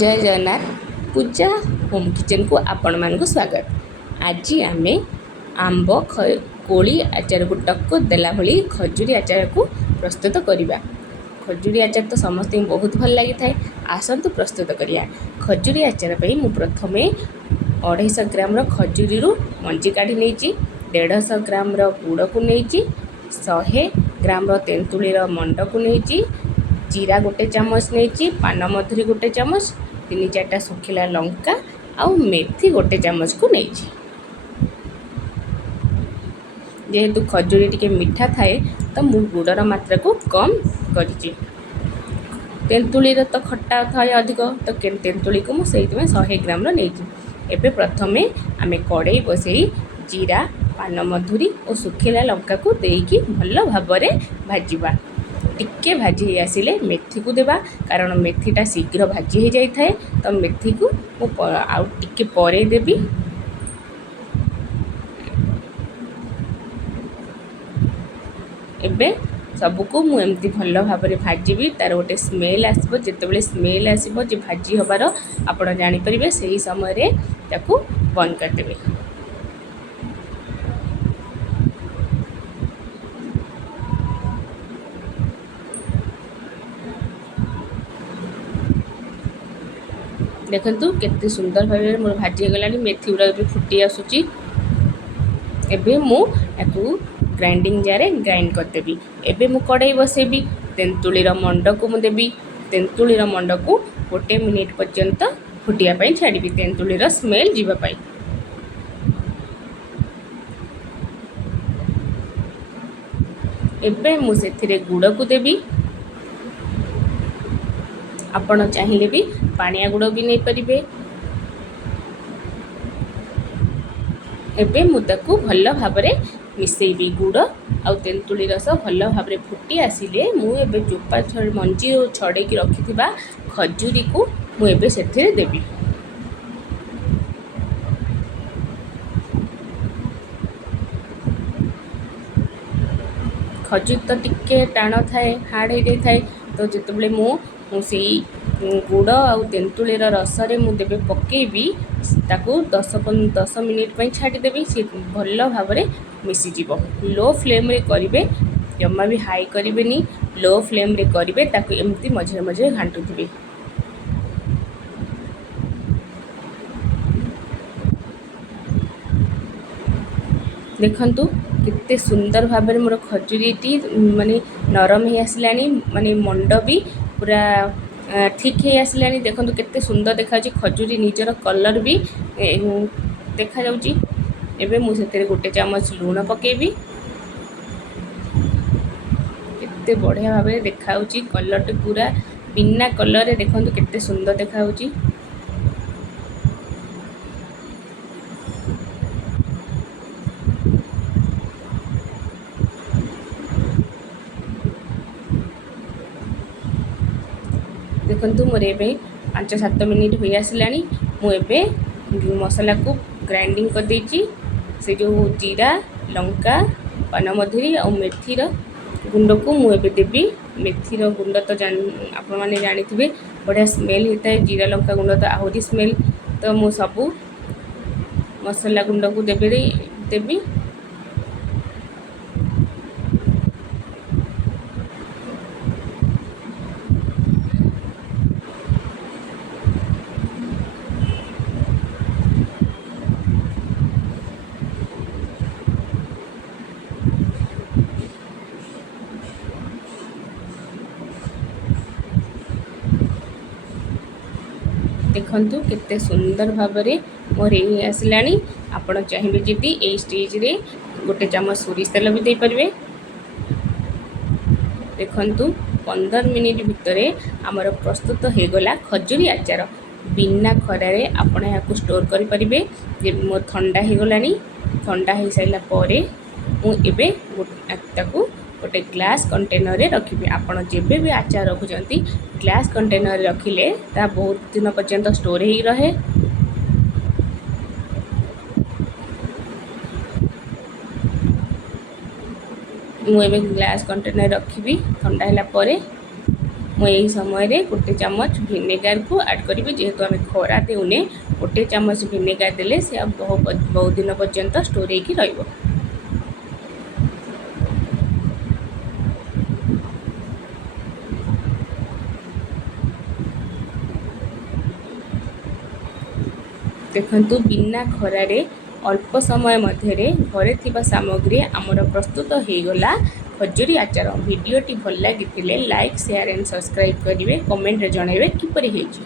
जय जगन्नाथ। पूजा home kitchen को आपण मानक स्वागत। आज आम आंब कोली आचार को टक्कर देला भली खजूरी आचार को प्रस्तुत करवा। खजूरी आचार तो समस्त बहुत भल लगी था। आसतु प्रस्तुत करिया। खजूरी आचार पे मु प्रथमे 250 ग्राम खजूरी मंजी काढ़ी नहीं, 150 ग्राम गुड़ को नहीं, 100 ग्राम तेंतुली मंड को नहीं, जीरा गोटे चामच नहीं, पान मधुरी गोटे चामच, 3-4टा सुखिला लंका आउ मेथी गोटे चामच को नहीं। जेहेतु खजूरी टिके मीठा थाए तो मु गुड़र मात्रा को कम करी। तेंतुली तो खट्टा थाए अधिक, तो तेंतुली को मुझे 100 ग्राम नहीं। एबे प्रथमे आमे कड़ाई बसई जीरा पान मधुरी और सुखिला लंका को देकी भल भाबरे भाजिबा। टिके भाजी आसिले मेथी को देबा, कारण मेथीटा शीघ्र भाजी हो जाए थाए। तो मेथी को आउ टिके परे देबी। एबे सबको मु एमती भल भाबरे भाजीबी। तार गोटे स्मेल आसबो, जेतेबेले स्मेल आसबो जे भाजी होबार आपण जानि परिबे, सही समय रे ताकू बंद कर देबे। देखंतु केते सुंदर भाबे मोर भाजी गलानी। मेथी गुड़ा भी फुटी आसुची। एबे मु याकू ग्राइंडिंग जारे ग्राइंड कर देबी। एबे मु कड़ाई बसेबी। तेंतुली मंड को मु देबी। तेंतुली मंड को 1 मिनिट पर्यंत फुटिया पई छाड़ीबी, तेंतुली स्मेल जीवा पई। एबे मु सेथिरे गुड़ को देबी। आपण चाहिए भी पानिया गुड़ भी नहीं पारिबे। एबे मुताकू भल भाबरे मिसेबी। गुड़ आउ तेंतुली रस भल भाबरे फुटी आसिले मु एबे चोपा मंजी छड़े की रखिथिबा खजूरी को मु एबे सेथिरे देबी। खजूर तो टिके टाण थाए, हार्ड हो जाए। तो जितेबले मुझे गुड़ आउ तेंतुली रस रे मु देबे पकेबी, ताकू 10 मिनिट पई छाड़ीदेवी। सी भल भाबरे मिसीजिव। लो फ्लेम रे करिवे, जम्मा भी हाई करिवेनी। लो फ्लेम रे करिवे, ताकू एमती मझे मझे घांटुथिबे। देखंतु कितने सुंदर भाबरे मोर खजूरीटी माने नरम ही आसलानी, माने मंड भी पूरा ठीक है आसलानी। देखंतु कितने सुंदर देखा खजूरी निजर कलर भी देखा जाउची। एबे मु सेतेरे गोटे चामच लूण पकेबी। कितने बढ़िया भाबरे देखाउची कलर टे पूरा बिना कलर रे। देखंतु कितने सुंदर देखाउची। देखंतु मोर एबे 5-7 मिनिट हो आसलानी। मु एबे मसला को ग्राइंडिंग कर देची। से जो जीरा लंका पान मधुरी और मेथीर गुंड को मु एबे देबी। मेथीर गुंड तो आपण माने जानिथिबे बढ़िया स्मेल होता है। जीरा लंका गुंड तो आहुरी स्मेल। तो मु सबू मसला गुंड को देबी। देखंतु कितने सुंदर भाबरे मोर ये आसलानी। आपण चाहिए जदि ए स्टेज रे गोटे चामच सोरिष तेल भी दे परिबे। देखंतु 15 मिनिट भितरे आमर प्रस्तुत हो गला खजूरी आचार। बिना खरारे आपण याकू स्टोर करि परिबे। जे मोर ठंडा हो गलानी। ठंडा हो साइला परे मु एबे ताकू गोटे ग्लास कंटेनर रे रखिबे। आपण जेबे भी आचार रखुचंती ग्लास कंटेनर रे रखिले ता बहुत दिन पर्यंत स्टोर ही रहे। मु एबे ग्लास कंटेनर रखिबी। ठंडा होला परे यही समय गोटे चामच भिनेगार को ऐड करी जेहेतु आम खरा देने गोटे चामच भिनेगार देले से बहुत दिन पर्यंत स्टोर होगी रहिबो। देखंतु बिना खरारे अल्प समय मध्य घरे थिबा सामग्री आमर प्रस्तुत हो गला खजूरी आचार। वीडियोटी भल लगी लाइक शेयर एंड सब्सक्राइब करेंगे, कमेंट रे जनइबे किपरि हेछि।